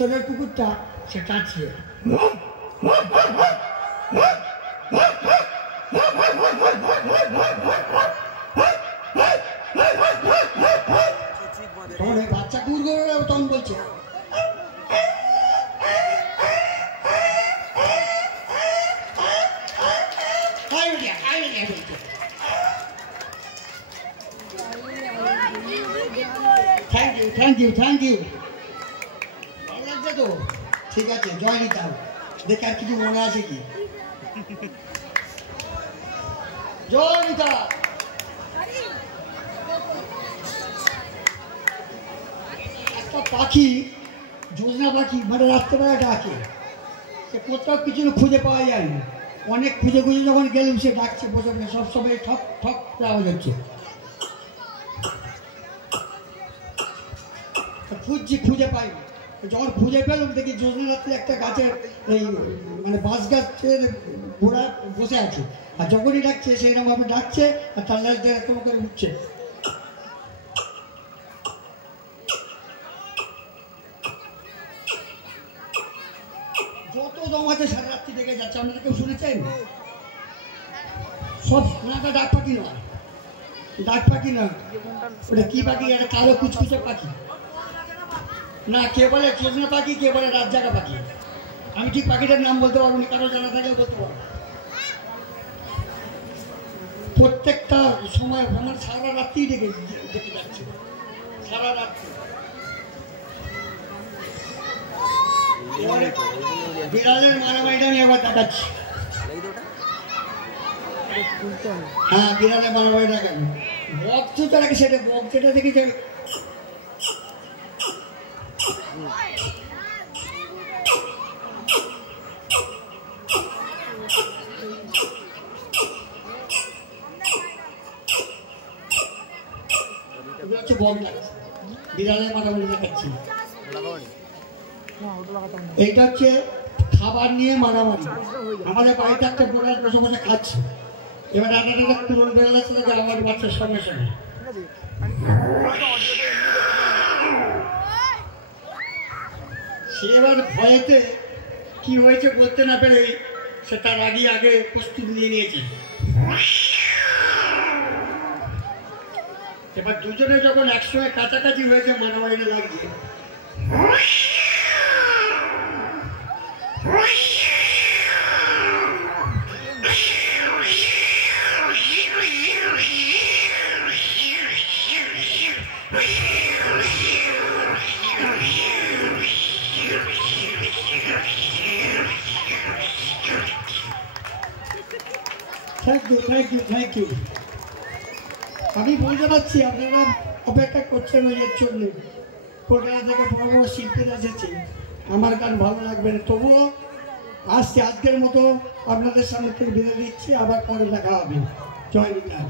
ভেতরের কুকুরটা সে কাটছে। বাচ্চা কুকুরগুলো তখন বলছে থ্যাংক ইউ ভালো লাগছে তো? ঠিক আছে, জয় নিতাম। দেখে আর কিছু মনে আছে কি? জয় নিতাম। একটা পাখি, জ্যোৎস্না পাখি, মানে রাত্রেবেলা ডাকে, সে কোথাও কিছু খুঁজে পাওয়া যায়নি। অনেক খুঁজে যখন গেলাম সে ডাকছে বসে বসে, সবসময় ঠক ঠক আওয়াজ হচ্ছে। খুঁজে পাইনি। যখন খুঁজে পেলাম দেখি জ্যোৎস্না রাত্রে একটা গাছের এই মানে বাঁশ গাছের গোড়া বসে আছে, আর যখনই ডাকছে সেইরকমভাবে ডাকছে আর তার লাশ দিয়ে এরকম করে উঠছে। যত দম আছে সারা রাত্রি দেখে যাচ্ছে। আপনারা কেউ শুনেছেন? সব শোনাটা ডাক পাখি নয়, ওটা কি পাখি? একটা কালো কুচকুচে পাখি না, কে বলে জ্যোৎস্না পাখি, কে বলে রাত জাগা পাখি। আমি ঠিক পাখিটার নাম বলতে পারবো না, কারো জানা থাকলে বলতে পারবো। প্রত্যেকটা সময় আমার সারা রাত্রি দেখে যাচ্ছে, সারা রাত্রি। বিড়ালের মারামারিটা আমি একবার দেখাচ্ছি। হ্যাঁ, বিড়ালের মারামারি দেখাবো। বক তো তার আগে সেটা বক যেটা দেখেছে বিড়ালের মারামারি দেখাচ্ছি। এইটা হচ্ছে খাবার নিয়ে মারামারি। আমাদের বাড়িতে একটা বিড়াল বসে বসে খাচ্ছে, এবার একটা পুরনো বিড়াল আছে আমার বাচ্চার সঙ্গে সঙ্গে সে এবার ভয়েতে কি হয়েছে বলতে না পেরে সে তার আগে প্রস্তুতি নিয়ে নিয়েছে। এবার দুজনে যখন একসঙ্গে কাছাকাছি হয়েছে মারামারিটা লাগছে, থ্যাংক ইউ। আমি বলতে পারছি আপনারা অপেক্ষা করছেন ওই এর জন্য। কলকাতা থেকে বড় বড় শিল্পীরা এসেছে, আমার গান ভালো লাগবে না, তবুও আজকের মতো আপনাদের সামনে থেকে বিদায় দিচ্ছি। আবার পরে দেখা হবে। জয় নিতাই।